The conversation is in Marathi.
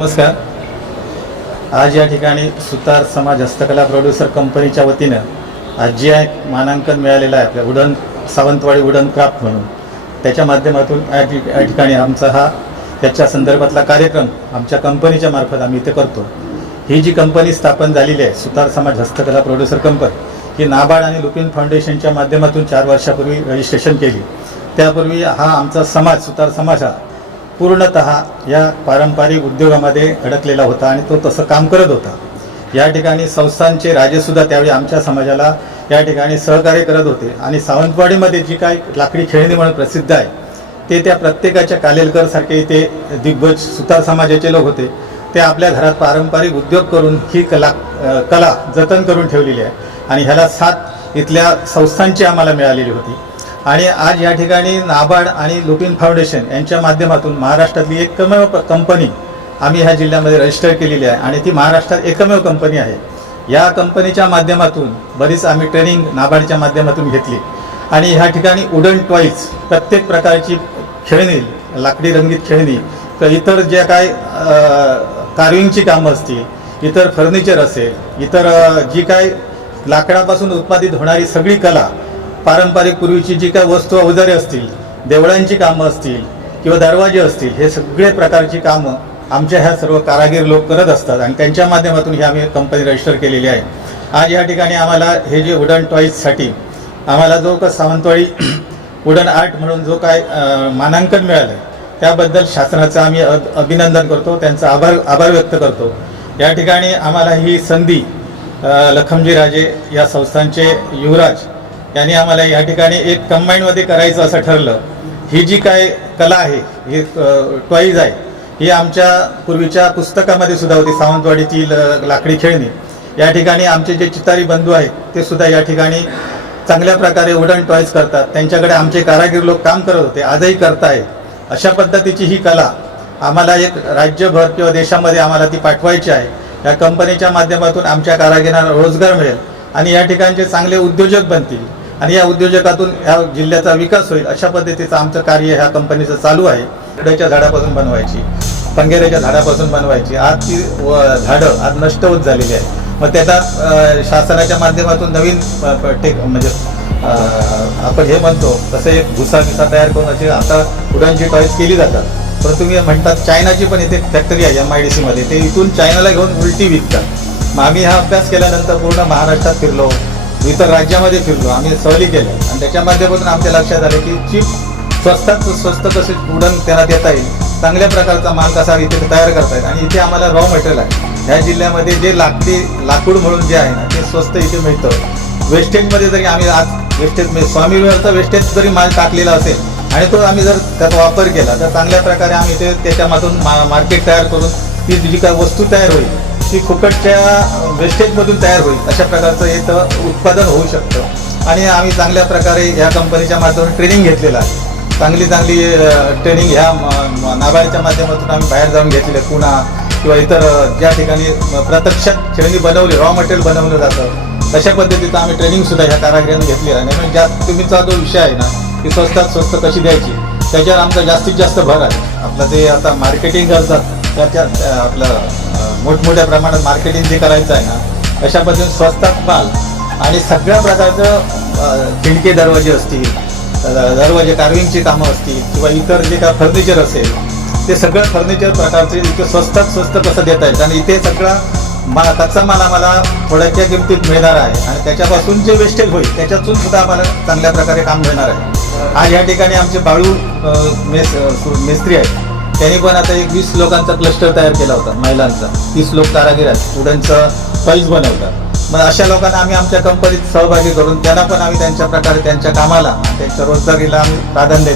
नमस्कार. आज या ठिकाणी सुतार समाज हस्तकला प्रोड्युसर कंपनीच्या वतीनं आज जी आय मानांकन मिळालेलं आहे आपल्या उडन सावंतवाडी उडन क्राफ्ट म्हणून. त्याच्या माध्यमातून या ठिकाणी आमचा हा त्याच्या संदर्भातला कार्यक्रम आमच्या कंपनीच्या मार्फत आम्ही इथे करतो. ही जी कंपनी स्थापन झालेली आहे सुतार समाज हस्तकला प्रोड्युसर कंपनी ही नाबार्ड आणि लुपिन फाउंडेशनच्या माध्यमातून चार वर्षापूर्वी रजिस्ट्रेशन केली. त्यापूर्वी हा आमचा समाज सुतार समाज हा पूर्णत या पारंपरिक उद्योगामध्ये अडकलेला होता आणि तो तसं काम करत होता. या ठिकाणी संस्थांचे राजेसुद्धा त्यावेळी आमच्या समाजाला या ठिकाणी सहकार्य करत होते. आणि सावंतवाडीमध्ये जी काय लाकडी खेळणी म्हणून प्रसिद्ध आहे ते त्या प्रत्येकाच्या कालेलकरसारखे ते दिग्गज सुतार समाजाचे लोक होते. ते आपल्या घरात पारंपरिक उद्योग करून ही कला कला जतन करून ठेवलेली आहे. आणि ह्याला साथ इथल्या संस्थांची आम्हाला मिळालेली होती. आणि आज या ठिकाणी नाबार्ड आणि लुपिन फाउंडेशन यांच्या माध्यमातून महाराष्ट्रातली एकमेव कंपनी आम्ही ह्या जिल्ह्यामध्ये रजिस्टर केलेली आहे. आणि ती महाराष्ट्रात एकमेव कंपनी आहे. या कंपनीच्या माध्यमातून बरीच आम्ही ट्रेनिंग नाबार्डच्या माध्यमातून घेतली. आणि ह्या ठिकाणी उडन टॉईज प्रत्येक प्रकारची खेळणी लाकडी रंगीत खेळणी तर इतर ज्या काय कार्विंगची कामं असतील इतर फर्निचर असेल इतर जी काय लाकडापासून उत्पादित होणारी सगळी कला पारंपरिक पूर्वीची जी काय वस्तू अवजारे असतील देवळांची कामं असतील किंवा दरवाजे असतील हे सगळे प्रकारची कामं आमच्या ह्या सर्व कारागीर लोक करत असतात आणि त्यांच्या माध्यमातून ही आम्ही कंपनी रजिस्टर केलेली आहे. आज या ठिकाणी आम्हाला हे जे वुडन टॉईजसाठी आम्हाला जो का सावंतवाडी वुडन आर्ट म्हणून जो काय मानांकन मिळालं आहे त्याबद्दल शासनाचं आम्ही अ- अभिनंदन करतो त्यांचा आभार आभार व्यक्त करतो. या ठिकाणी आम्हाला ही संधी लखमजी राजे या संस्थांचे युवराज यांनी आम्हाला या ठिकाणी एक कंबाईंडमध्ये करायचं असं ठरलं. ही जी काय कला आहे ही टॉईज आहे ही आमच्या पूर्वीच्या पुस्तकामध्ये सुद्धा होती सावंतवाडीची लाकडी खेळणी. या ठिकाणी आमचे जे चितारी बंधू आहेत ते सुद्धा या ठिकाणी चांगल्या प्रकारे वुडन टॉईज करतात. त्यांच्याकडे आमचे कारागीर लोक काम करत होते आजही करतायत. अशा पद्धतीची ही कला आम्हाला एक राज्यभर किंवा देशामध्ये आम्हाला ती पाठवायची आहे. या कंपनीच्या माध्यमातून आमच्या कारागिरांना रोजगार मिळेल आणि या ठिकाणचे चांगले उद्योजक बनतील. आणि या उद्योजकातून या जिल्ह्याचा विकास होईल अशा पद्धतीचं आमचं कार्य ह्या कंपनीचं चालू आहे. आंब्याच्या झाडापासून बनवायची पंगेऱ्याच्या झाडापासून बनवायची. आज ती व- झाडं आज नष्ट होत झालेली आहे मग त्याचा शासनाच्या माध्यमातून नवीन टेक म्हणजे आपण हे म्हणतो तसं एक भुसा बिसा तयार करून अशी आता उडानची टॉईस केली जातात. पण तुम्ही म्हणतात चायनाची पण इथे फॅक्टरी आहे एम आय डी सीमध्ये. ते इथून चायनाला घेऊन उलटी विकतात. मग आम्ही हा अभ्यास केल्यानंतर पूर्ण महाराष्ट्रात फिरलो. इतर राज्यामध्ये फिरलो आम्ही सहली केल्या आणि त्याच्या माध्यमातून आमच्या लक्षात आलं की चीप स्वस्तात स्वस्त कसे उडण त्यांना देता येईल. चांगल्या प्रकारचा माल कसा इथे तयार करता येईल. आणि इथे आम्हाला रॉ मटेरियल आहे. ह्या जिल्ह्यामध्ये जे लागते लाकूड म्हणून जे आहे ना ते स्वस्त इथे मिळतं. वेस्टेजमध्ये जरी आम्ही आज वेस्टेज स्वामी विवेकाचा वेस्टेज जरी माल टाकलेला असेल आणि तो आम्ही जर त्याचा वापर केला तर चांगल्या प्रकारे आम्ही ते त्याच्यामधून मा मार्केट तयार करून ती जी काय वस्तू तयार होईल ती फुकटच्या वेस्टेजमधून तयार होईल. अशा प्रकारचं इथं उत्पादन होऊ शकतं. आणि आम्ही चांगल्या प्रकारे या कंपनीच्या माध्यमातून ट्रेनिंग घेतलेलं आहे. चांगली चांगली ट्रेनिंग ह्या म- नाबार्डच्या माध्यमातून आम्ही बाहेर जाऊन घेतलेलं आहे. पुणा किंवा इतर ज्या ठिकाणी प्रत्यक्षात खेळणी बनवली रॉ मटेरियल बनवलं जातं तशा पद्धतीचं आम्ही ट्रेनिंग सुद्धा ह्या कारागिरांनी घेतली आहे. आणि ज्या तुम्हीचा जो विषय आहे ना की स्वस्तात स्वस्त कशी द्यायची त्याच्यावर आमचा जास्तीत जास्त भर आहे. आपलं जे आता मार्केटिंग करतात त्याच्या आपलं मोठमोठ्या प्रमाणात मार्केटिंग जे करायचं आहे ना अशा पद्धतीने स्वस्तात माल आणि सगळ्या प्रकारचं खिडके दरवाजे असतील दरवाजे कार्विंगची कामं असतील किंवा इतर जे काय फर्निचर असेल ते सगळं फर्निचर प्रकारचे इथे स्वस्तात स्वस्त कसं देता येईल? आणि इथे सगळा मा कच्चा माल आम्हाला थोड्याच्या किमतीत मिळणार आहे. आणि त्याच्यापासून जे वेस्टेज होईल त्याच्यातून सुद्धा आम्हाला चांगल्या प्रकारे काम मिळणार आहे. आज या ठिकाणी आमचे बाळू मेस मेस्त्री आहेत. त्यांनी पण आता एक वीस लोकांचा क्लस्टर तयार केला होता महिलांचा. तीस लोक कारागीर आहेत स्टुडंटचं पैज बनवतात मग अशा लोकांना आम्ही आमच्या कंपनीत सहभागी करून त्यांना पण आम्ही त्यांच्या प्रकारे त्यांच्या कामाला त्यांच्या रोजगारीला आम्ही प्राधान्य